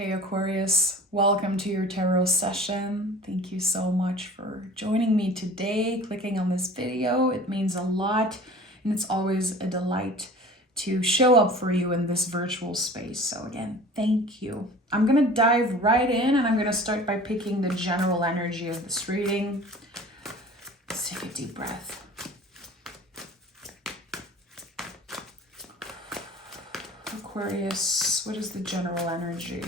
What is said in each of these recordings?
Hey Aquarius, welcome to your tarot session. Thank you so much for joining me today, clicking on this video. It means a lot and it's always a delight to show up for you in this virtual space. So again, thank you. I'm gonna dive right in and I'm gonna start by picking the general energy of this reading. Let's take a deep breath. Aquarius, what is the general energy?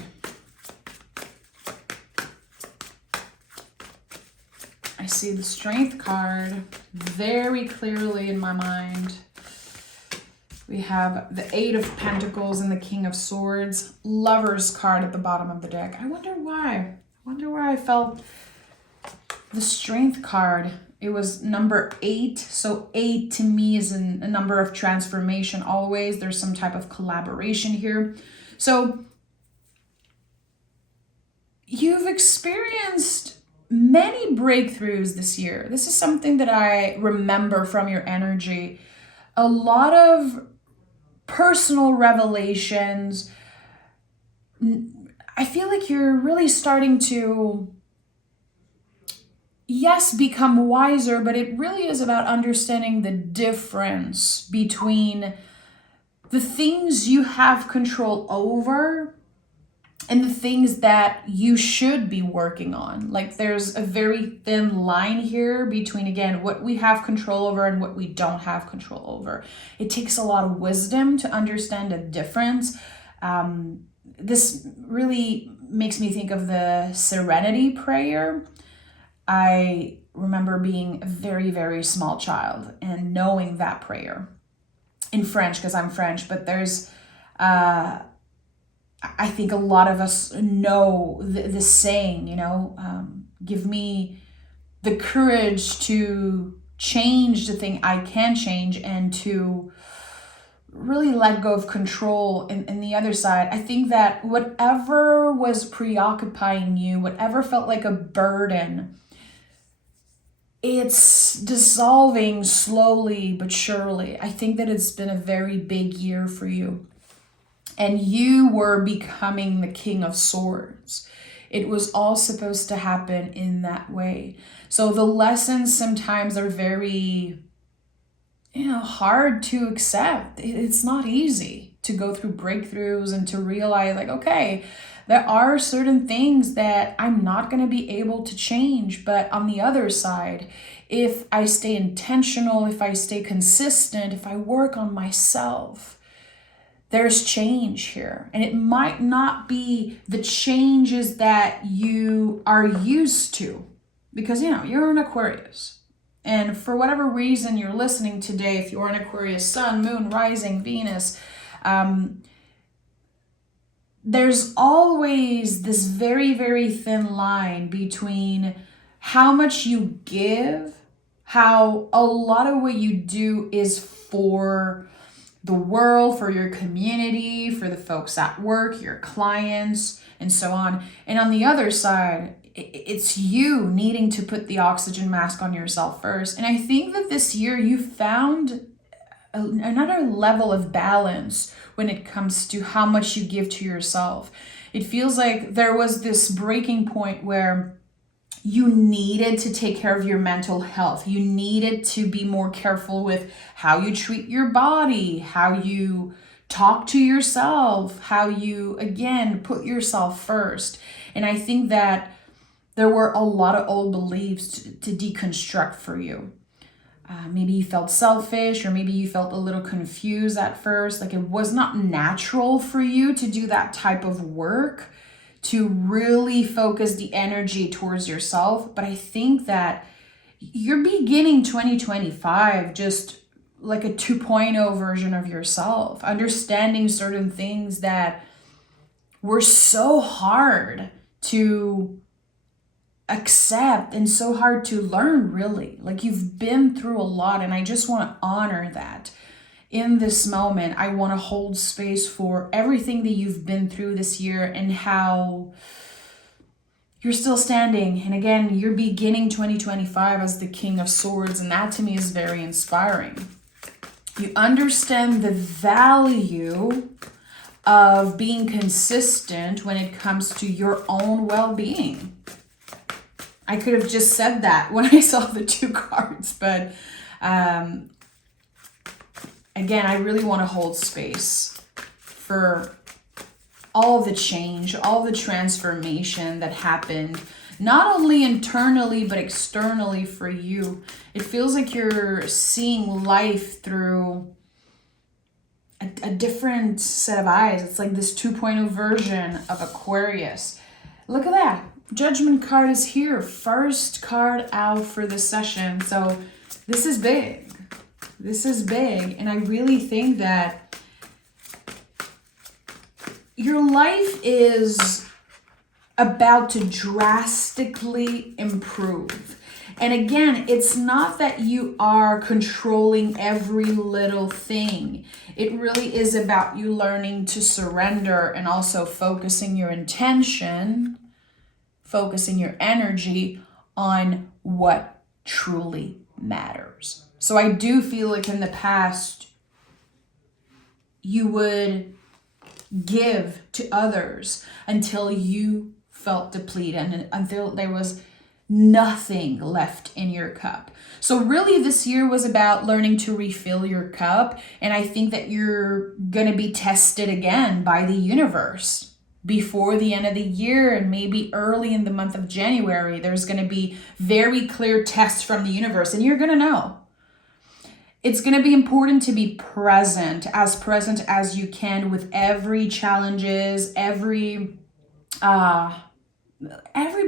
I see the Strength card very clearly in my mind. We have the Eight of Pentacles and the King of Swords. Lover's card at the bottom of the deck. I wonder why. I felt the Strength card. It was number 8. So 8 to me is a number of transformation always. There's some type of collaboration here. So you've experienced many breakthroughs this year. This is something that I remember from your energy. A lot of personal revelations. I feel like you're really starting to, yes, become wiser, but it really is about understanding the difference between the things you have control over and the things that you should be working on. Like there's a very thin line here between, again, what we have control over and what we don't have control over. It takes a lot of wisdom to understand the difference. This really makes me think of the Serenity Prayer. I remember being a very, very small child and knowing that prayer in French because I'm French, but there's I think a lot of us know the saying, give me the courage to change the thing I can change and to really let go of control. And the other side, I think that whatever was preoccupying you, whatever felt like a burden, it's dissolving slowly but surely. I think that it's been a very big year for you. And you were becoming the King of Swords. It was all supposed to happen in that way. So the lessons sometimes are very, hard to accept. It's not easy to go through breakthroughs and to realize like, okay, there are certain things that I'm not going to be able to change. But on the other side, if I stay intentional, if I stay consistent, if I work on myself, there's change here. And it might not be the changes that you are used to because, you're an Aquarius. And for whatever reason you're listening today, if you're an Aquarius sun, moon, rising, Venus, there's always this very, very thin line between how much you give, how a lot of what you do is for the world, for your community, for the folks at work, your clients, and so on. And on the other side, it's you needing to put the oxygen mask on yourself first. And I think that this year you found another level of balance when it comes to how much you give to yourself. It feels like there was this breaking point where you needed to take care of your mental health. You needed to be more careful with how you treat your body, how you talk to yourself, how you, again, put yourself first. And I think that there were a lot of old beliefs to deconstruct for you. Maybe you felt selfish, or maybe you felt a little confused at first. Like it was not natural for you to do that type of work, to really focus the energy towards yourself. But I think that you're beginning 2025 just like a 2.0 version of yourself, understanding certain things that were so hard to accept and so hard to learn, really. Like you've been through a lot, and I just want to honor that. In this moment, I want to hold space for everything that you've been through this year and how you're still standing. And again, you're beginning 2025 as the King of Swords, and that to me is very inspiring. You understand the value of being consistent when it comes to your own well-being. I could have just said that when I saw the 2 cards, but again, I really want to hold space for all the change, all the transformation that happened, not only internally, but externally for you. It feels like you're seeing life through a different set of eyes. It's like this 2.0 version of Aquarius. Look at that. Judgment card is here. First card out for the session. So this is big. This is big. And I really think that your life is about to drastically improve. And again, it's not that you are controlling every little thing. It really is about you learning to surrender and also focusing your intention, focusing your energy on what truly matters. So I do feel like in the past, you would give to others until you felt depleted and until there was nothing left in your cup. So really this year was about learning to refill your cup. And I think that you're going to be tested again by the universe before the end of the year, and maybe early in the month of January. There's going to be very clear tests from the universe, and you're going to know. It's going to be important to be present as you can with every challenges, every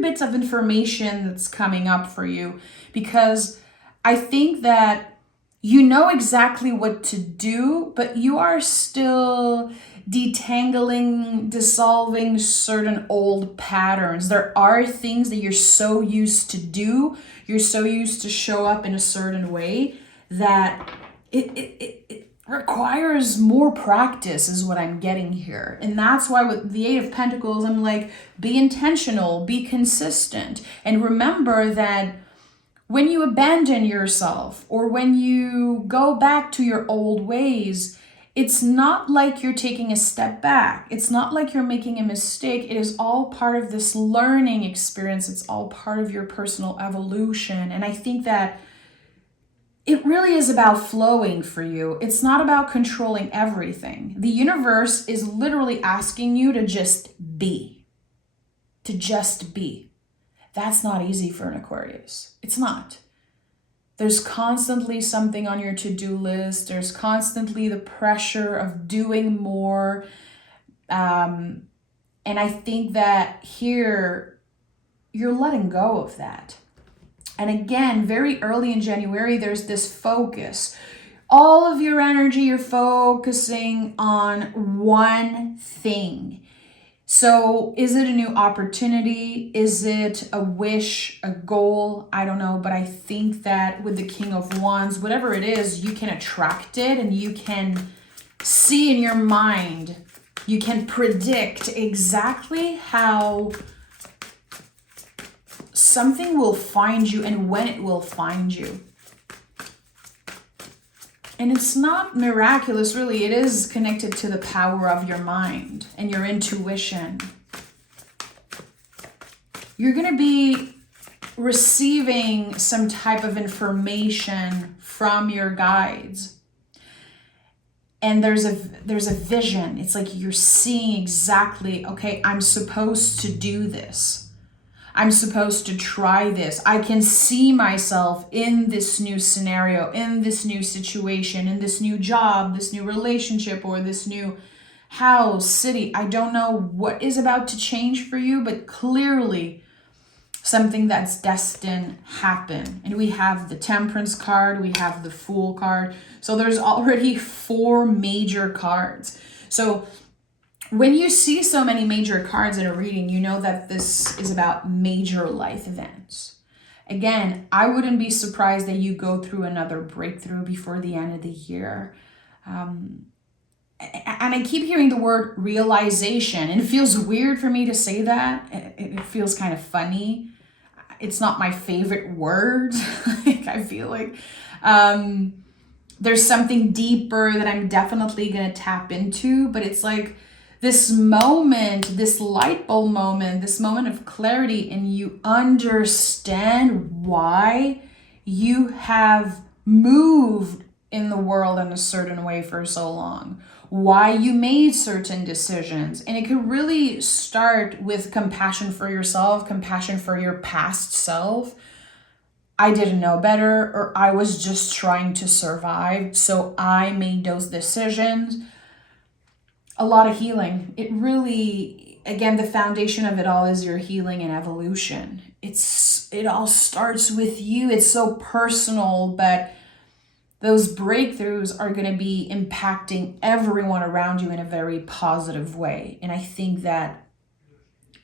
bits of information that's coming up for you, because I think that you know exactly what to do, but you are still detangling, dissolving certain old patterns. There are things that you're so used to do, you're so used to show up in a certain way that it requires more practice is what I'm getting here. And that's why with the 8 of Pentacles, I'm like, be intentional, be consistent. And remember that when you abandon yourself or when you go back to your old ways, it's not like you're taking a step back. It's not like you're making a mistake. It is all part of this learning experience. It's all part of your personal evolution. And I think that it really is about flowing for you. It's not about controlling everything. The universe is literally asking you to just be. To just be. That's not easy for an Aquarius. It's not. There's constantly something on your to-do list. There's constantly the pressure of doing more. And I think that here, you're letting go of that. And again, very early in January, there's this focus. All of your energy, you're focusing on one thing. So is it a new opportunity? Is it a wish, a goal? I don't know. But I think that with the King of Wands, whatever it is, you can attract it and you can see in your mind, you can predict exactly how something will find you and when it will find you. And it's not miraculous, really. It is connected to the power of your mind and your intuition. You're going to be receiving some type of information from your guides. And there's a vision. It's like you're seeing exactly, okay, I'm supposed to do this. I'm supposed to try this. I can see myself in this new scenario, in this new situation, in this new job, this new relationship, or this new house, city. I don't know what is about to change for you, but clearly something that's destined happen. And we have the Temperance card, we have the Fool card. So there's already 4 major cards. So when you see so many major cards in a reading, you know that this is about major life events. Again, I wouldn't be surprised that you go through another breakthrough before the end of the year. And I keep hearing the word realization, and it feels weird for me to say that. It feels kind of funny. It's not my favorite word. I feel like there's something deeper that I'm definitely going to tap into, but it's like this moment, this light bulb moment, this moment of clarity, and you understand why you have moved in the world in a certain way for so long, why you made certain decisions. And it could really start with compassion for yourself, compassion for your past self. I didn't know better, or I was just trying to survive, so I made those decisions. A lot of healing. It really, again, the foundation of it all is your healing and evolution. It all starts with you. It's so personal, but those breakthroughs are going to be impacting everyone around you in a very positive way. And I think that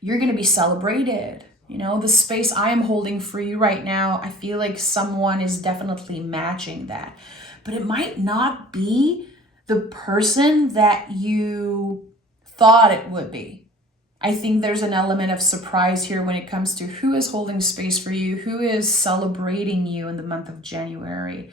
you're going to be celebrated. You know, the space I am holding for you right now, I feel like someone is definitely matching that. But it might not be the person that you thought it would be. I think there's an element of surprise here when it comes to who is holding space for you, who is celebrating you in the month of January.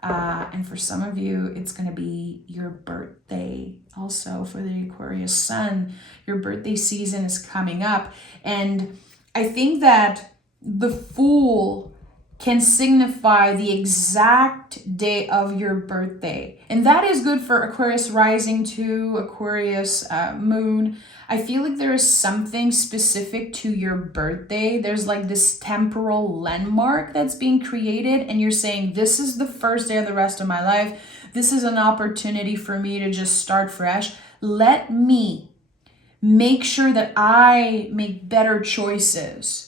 And for some of you, it's going to be your birthday. Also, for the Aquarius sun, your birthday season is coming up. And I think that the Fool can signify the exact day of your birthday. And that is good for Aquarius rising to Aquarius moon. I feel like there is something specific to your birthday. There's like this temporal landmark that's being created, and you're saying, this is the first day of the rest of my life. This is an opportunity for me to just start fresh. Let me make sure that I make better choices,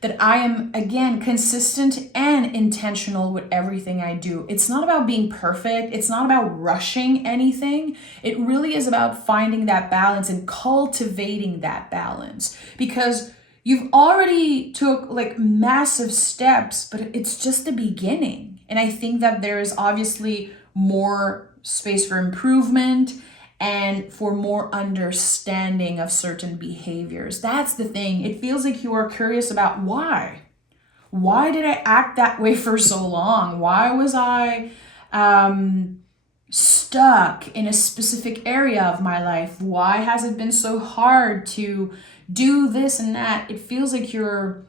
that I am, again, consistent and intentional with everything I do. It's not about being perfect. It's not about rushing anything. It really is about finding that balance and cultivating that balance, because you've already took like massive steps, but it's just the beginning. And I think that there is obviously more space for improvement and for more understanding of certain behaviors. That's the thing. It feels like you are curious about why. Why did I act that way for so long? Why was I stuck in a specific area of my life? Why has it been so hard to do this and that? It feels like you're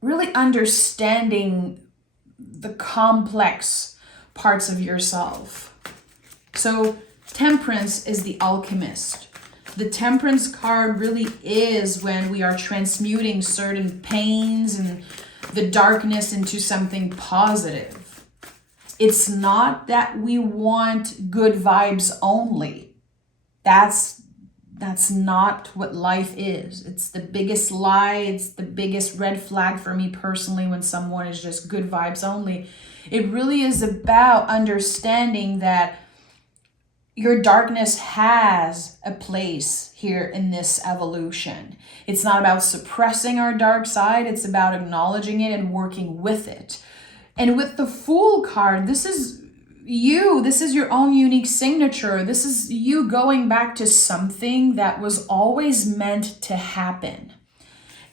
really understanding the complex parts of yourself. So Temperance is the alchemist. The Temperance card really is when we are transmuting certain pains and the darkness into something positive. It's not that we want good vibes only. That's not what life is. It's the biggest lie. It's the biggest red flag for me personally when someone is just good vibes only. It really is about understanding that your darkness has a place here in this evolution. It's not about suppressing our dark side. It's about acknowledging it and working with it. And with the Fool card, this is you. This is your own unique signature. This is you going back to something that was always meant to happen.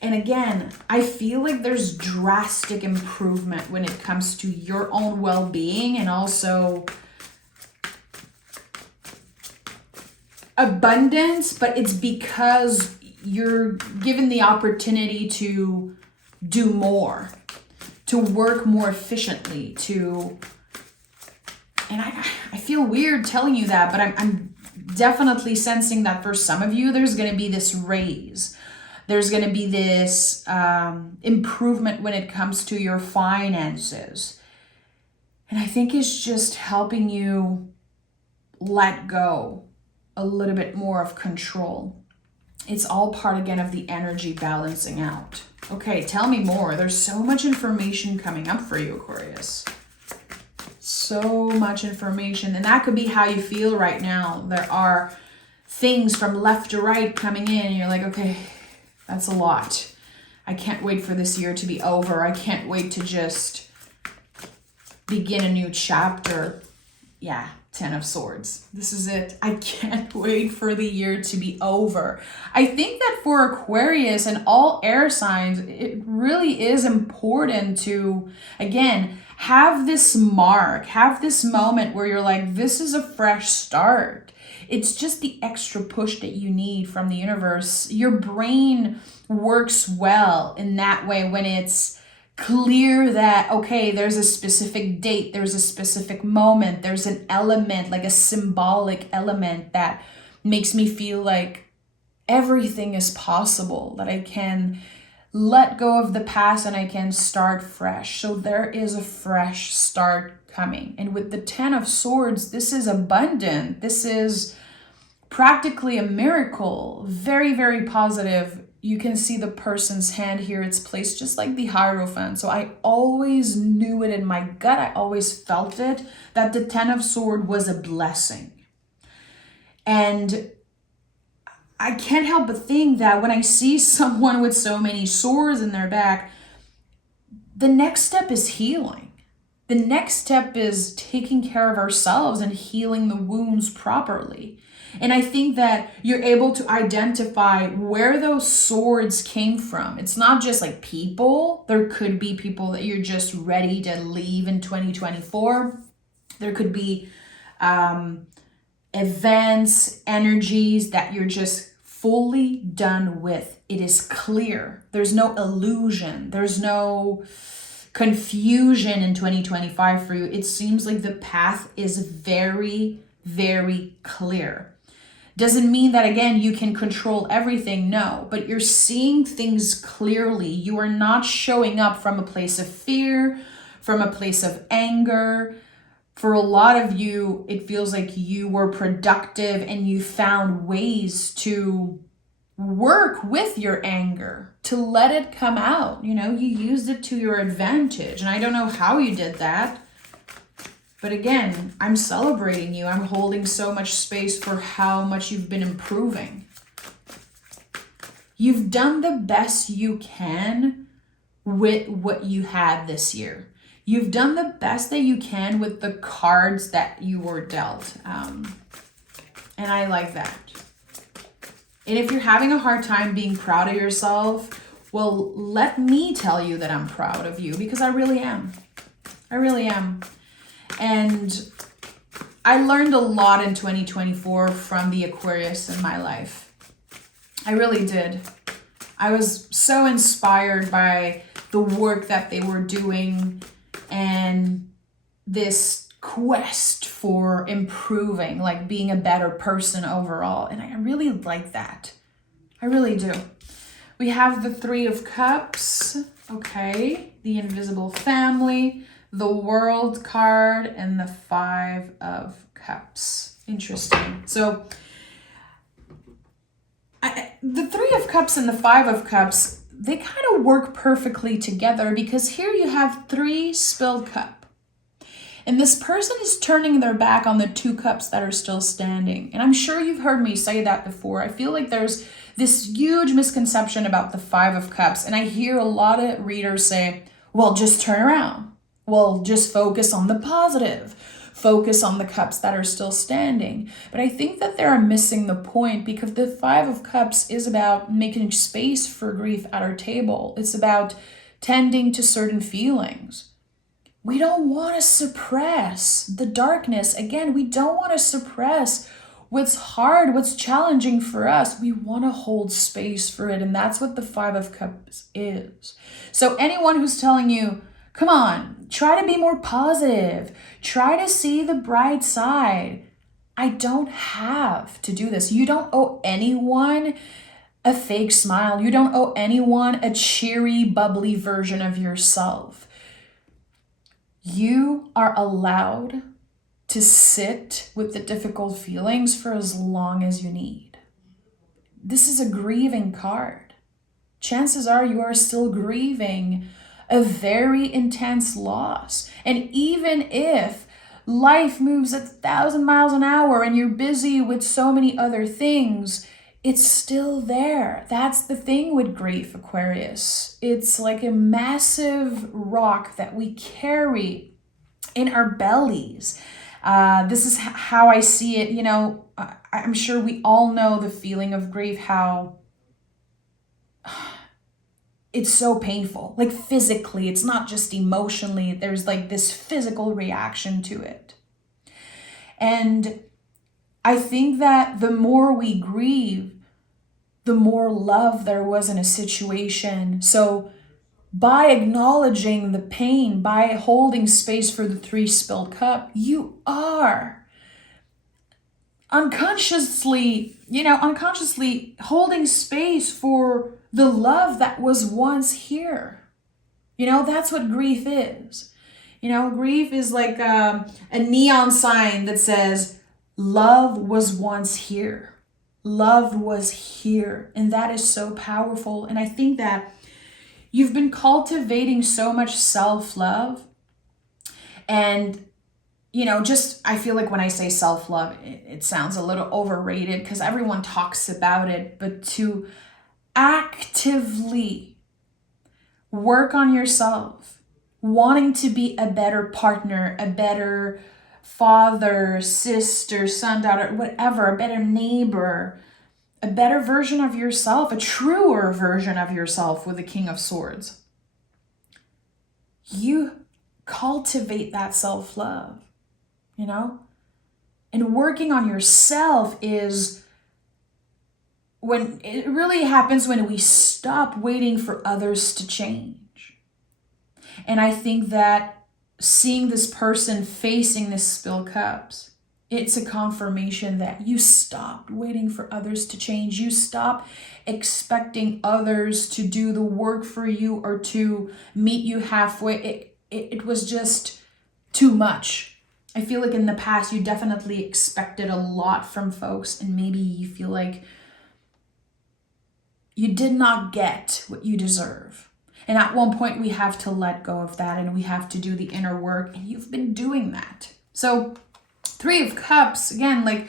And again, I feel like there's drastic improvement when it comes to your own well-being and also abundance, but it's because you're given the opportunity to do more, to work more efficiently, and I feel weird telling you that, but I'm definitely sensing that for some of you, there's going to be this raise. There's going to be this improvement when it comes to your finances. And I think it's just helping you let go a little bit more of control. It's all part, again, of the energy balancing out. Okay, tell me more. There's so much information coming up for you, Aquarius. So much information. And that could be how you feel right now. There are things from left to right coming in. And you're like, okay, that's a lot. I can't wait for this year to be over. I can't wait to just begin a new chapter. Yeah. 10 of Swords. This is it. I can't wait for the year to be over. I think that for Aquarius and all air signs, it really is important to, again, have this mark, have this moment where you're like, this is a fresh start. It's just the extra push that you need from the universe. Your brain works well in that way when it's clear that, okay, there's a specific date, there's a specific moment, there's an element, like a symbolic element that makes me feel like everything is possible, that I can let go of the past and I can start fresh. So there is a fresh start coming. And with the 10 of Swords, this is abundant. This is practically a miracle. Very, very positive. You can see the person's hand here. It's placed just like the Hierophant. So I always knew it in my gut. I always felt it, that the 10 of Swords was a blessing. And I can't help but think that when I see someone with so many swords in their back, the next step is healing. The next step is taking care of ourselves and healing the wounds properly. And I think that you're able to identify where those swords came from. It's not just like people. There could be people that you're just ready to leave in 2024. There could be events, energies that you're just fully done with. It is clear. There's no illusion. There's no confusion in 2025 for you. It seems like the path is very, very clear. Doesn't mean that, again, you can control everything. No, but you're seeing things clearly. You are not showing up from a place of fear, from a place of anger. For a lot of you, it feels like you were productive and you found ways to work with your anger, to let it come out. You know, you used it to your advantage. And I don't know how you did that. But again, I'm celebrating you. I'm holding so much space for how much you've been improving. You've done the best you can with what you had this year. You've done the best that you can with the cards that you were dealt. And I like that. And if you're having a hard time being proud of yourself, well, let me tell you that I'm proud of you, because I really am. I really am. And I learned a lot in 2024 from the Aquarius in my life. I really did. I was so inspired by the work that they were doing and this quest for improving, like being a better person overall. And I really like that. I really do. We have the 3 of Cups. Okay. The Invisible Family, the World card, and the 5 of Cups. Interesting. So the 3 of Cups and the 5 of Cups, they kind of work perfectly together, because here you have 3 spilled cup. And this person is turning their back on the 2 cups that are still standing. And I'm sure you've heard me say that before. I feel like there's this huge misconception about the 5 of Cups. And I hear a lot of readers say, well, just turn around. Well, just focus on the positive. Focus on the cups that are still standing. But I think that they're missing the point, because the 5 of Cups is about making space for grief at our table. It's about tending to certain feelings. We don't want to suppress the darkness. Again, we don't want to suppress what's hard, what's challenging for us. We want to hold space for it. And that's what the 5 of Cups is. So anyone who's telling you, come on, try to be more positive, try to see the bright side, I don't have to do this. You don't owe anyone a fake smile. You don't owe anyone a cheery, bubbly version of yourself. You are allowed to sit with the difficult feelings for as long as you need. This is a grieving card. Chances are you are still grieving a very intense loss. And even if life moves at 1,000 miles an hour and you're busy with so many other things, it's still there. That's the thing with grief, Aquarius. It's like a massive rock that we carry in our bellies. This is how I see it. You know, I'm sure we all know the feeling of grief, how it's so painful, like physically. It's not just emotionally. There's like this physical reaction to it. And I think that the more we grieve, the more love there was in a situation. So by acknowledging the pain, by holding space for the 3 spilled cup, you are unconsciously holding space for the love that was once here. That's what grief is. Grief is like a neon sign that says, love was once here. Love was here. And that is so powerful. And I think that you've been cultivating so much self-love. And, I feel like when I say self-love, it sounds a little overrated because everyone talks about it. But to actively work on yourself, wanting to be a better partner, a better father, sister, son, daughter, whatever, a better neighbor, a better version of yourself, a truer version of yourself with the King of Swords. You cultivate that self-love, And working on yourself is when it really happens when we stop waiting for others to change. And I think that seeing this person facing this spilled cups, it's a confirmation that you stopped waiting for others to change. You stopped expecting others to do the work for you or to meet you halfway. It was just too much. I feel like in the past, you definitely expected a lot from folks, and maybe you feel like you did not get what you deserve. And at one point, we have to let go of that and we have to do the inner work, and you've been doing that. So 3 of Cups, again, like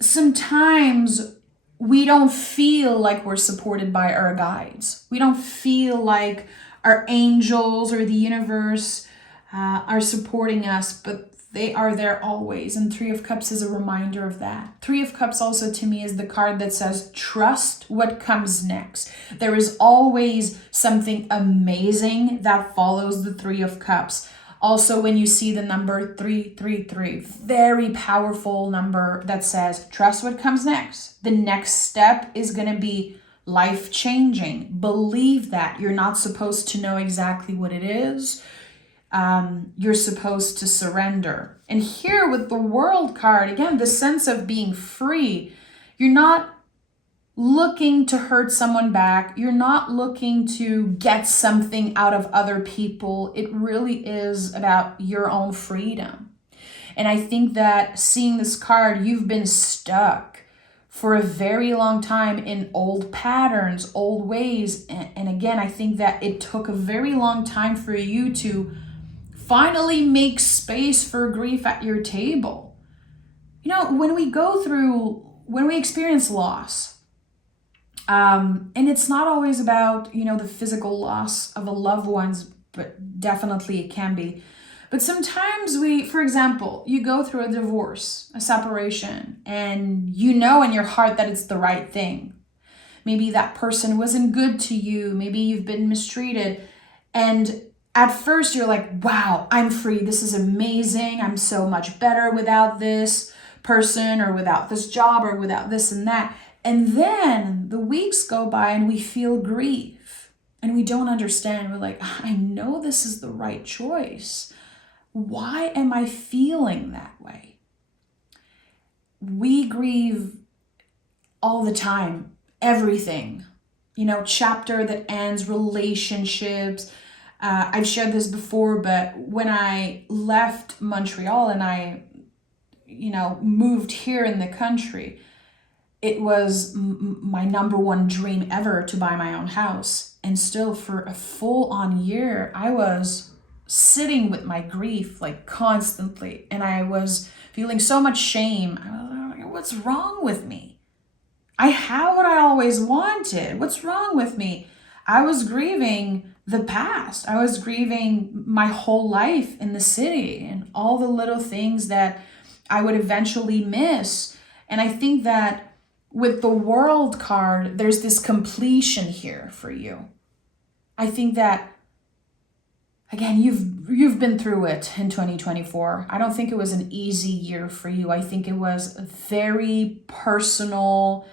sometimes we don't feel like we're supported by our guides. We don't feel like our angels or the universe are supporting us, but they are there always. And 3 of Cups is a reminder of that. 3 of Cups also to me is the card that says, trust what comes next. There is always something amazing that follows the 3 of Cups. Also, when you see the number 333, very powerful number that says, trust what comes next. The next step is going to be life-changing. Believe that. You're not supposed to know exactly what it is. You're supposed to surrender. And here with the World card, again, the sense of being free. You're not looking to hurt someone back. You're not looking to get something out of other people. It really is about your own freedom. And I think that seeing this card, you've been stuck for a very long time in old patterns, old ways. And again, I think that it took a very long time for you to finally make space for grief at your table. When we experience loss, and it's not always about, the physical loss of a loved ones, but definitely it can be. But sometimes for example, you go through a divorce, a separation, and you know in your heart that it's the right thing. Maybe that person wasn't good to you. Maybe you've been mistreated. And at first you're like, wow, I'm free. This is amazing. I'm so much better without this person or without this job or without this and that. And then the weeks go by and we feel grief and we don't understand. We're like, I know this is the right choice. Why am I feeling that way? We grieve all the time, everything, chapter that ends, relationships. I've shared this before, but when I left Montreal and I, moved here in the country, it was my number one dream ever to buy my own house. And still for a full-on year, I was sitting with my grief like constantly. And I was feeling so much shame. I was like, what's wrong with me? I have what I always wanted. What's wrong with me? I was grieving the past. I was grieving my whole life in the city and all the little things that I would eventually miss. And I think that with the World card, there's this completion here for you. I think that again, you've been through it in 2024. I don't think it was an easy year for you. I think it was very personal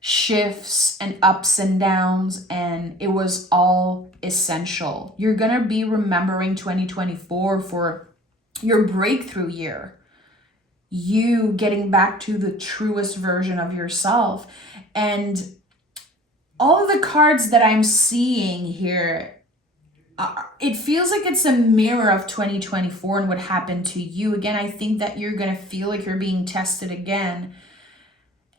shifts and ups and downs, and it was all essential. You're going to be remembering 2024 for your breakthrough year. You getting back to the truest version of yourself. And all of the cards that I'm seeing here, it feels like it's a mirror of 2024 and what happened to you. Again, I think that you're going to feel like you're being tested again.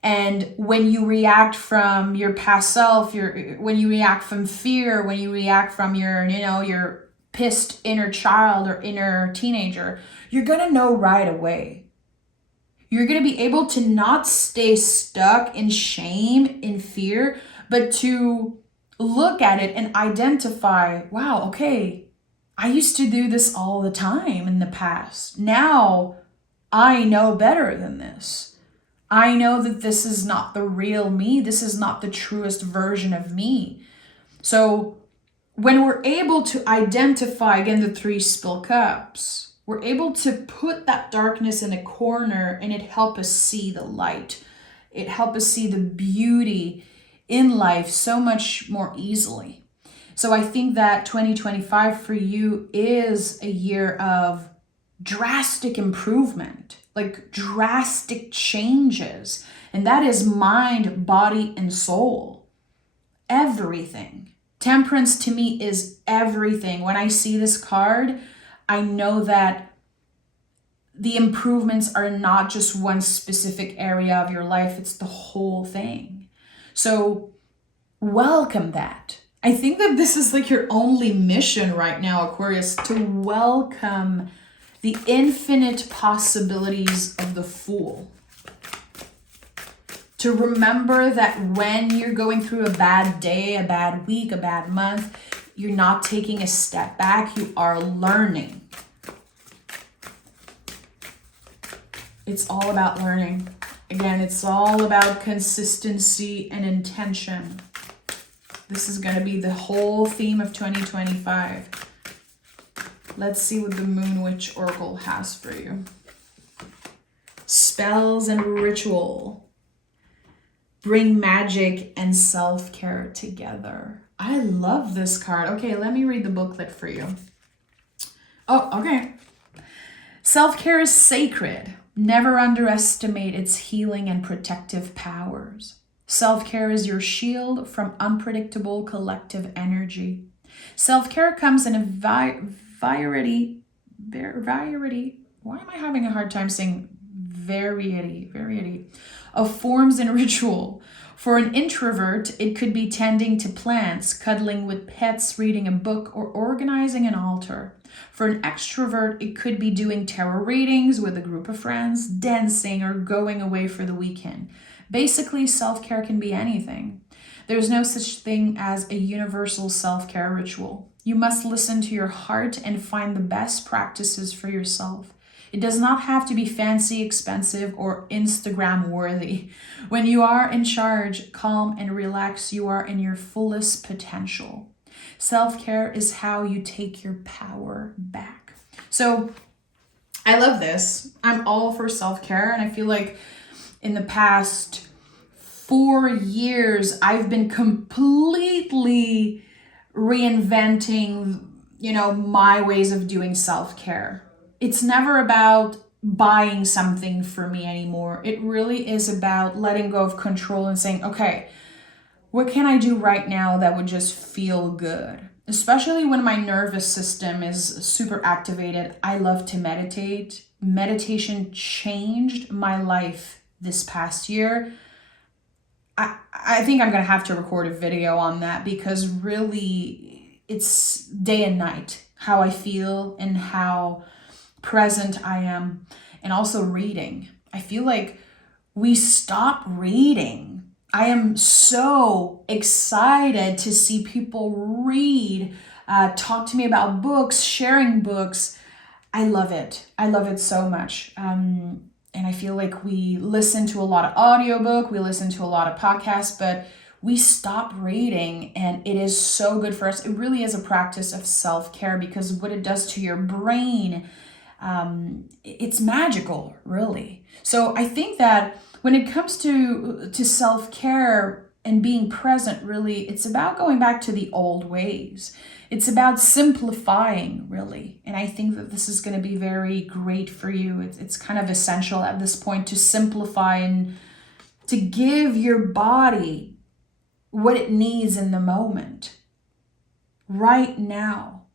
And when you react from your past self, when you react from fear, when you react from your pissed inner child or inner teenager, you're going to know right away. You're going to be able to not stay stuck in shame, in fear, but to look at it and identify, wow, okay, I used to do this all the time in the past. Now I know better than this. I know that this is not the real me. This is not the truest version of me. So when we're able to identify, again, the 3 spill cups, we're able to put that darkness in a corner, and it helps us see the light. It helps us see the beauty in life so much more easily. So I think that 2025 for you is a year of drastic improvement, like drastic changes. And that is mind, body, and soul. Everything. Temperance to me is everything. When I see this card, I know that the improvements are not just one specific area of your life, it's the whole thing. So welcome that. I think that this is like your only mission right now, Aquarius, to welcome the infinite possibilities of the Fool. To remember that when you're going through a bad day, a bad week, a bad month, you're not taking a step back, you are learning. It's all about learning. Again, it's all about consistency and intention. This is going to be the whole theme of 2025. Let's see what the Moon Witch Oracle has for you. Spells and ritual. Bring magic and self-care together. I love this card. Okay, let me read the booklet for you. Oh, okay. Self-care is sacred. Never underestimate its healing and protective powers. Self-care is your shield from unpredictable collective energy. Self-care comes in a variety. Why am I having a hard time saying variety of forms and ritual? For an introvert, it could be tending to plants, cuddling with pets, reading a book, or organizing an altar. For an extrovert, it could be doing tarot readings with a group of friends, dancing, or going away for the weekend. Basically, self-care can be anything. There's no such thing as a universal self-care ritual. You must listen to your heart and find the best practices for yourself. It does not have to be fancy, expensive, or Instagram worthy. When you are in charge, calm, and relaxed, you are in your fullest potential. Self-care is how you take your power back. So I love this. I'm all for self-care, and I feel like in the past 4 years, I've been completely reinventing, my ways of doing self-care. It's never about buying something for me anymore. It really is about letting go of control and saying, okay, what can I do right now that would just feel good? Especially when my nervous system is super activated. I love to meditate. Meditation changed my life this past year. I think I'm going to have to record a video on that, because really it's day and night how I feel and how present I am. And also reading. I feel like we stop reading. I am so excited to see people read, talk to me about books, sharing books. I love it. I love it so much. And I feel like we listen to a lot of audiobook, we listen to a lot of podcasts, but we stop reading, and it is so good for us. It really is a practice of self-care, because what it does to your brain, it's magical, really. So I think that when it comes to self-care and being present, really, it's about going back to the old ways. It's about simplifying, really. And I think that this is going to be very great for you. It's kind of essential at this point to simplify and to give your body what it needs in the moment. Right now,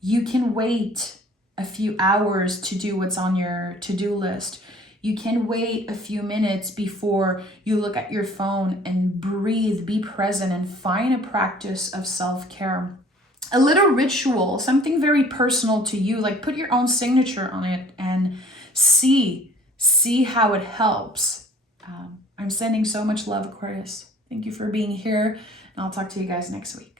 you can wait a few hours to do what's on your to-do list. You can wait a few minutes before you look at your phone, and breathe, be present, and find a practice of self-care. A little ritual, something very personal to you, like put your own signature on it and see how it helps. I'm sending so much love, Aquarius. Thank you for being here, and I'll talk to you guys next week.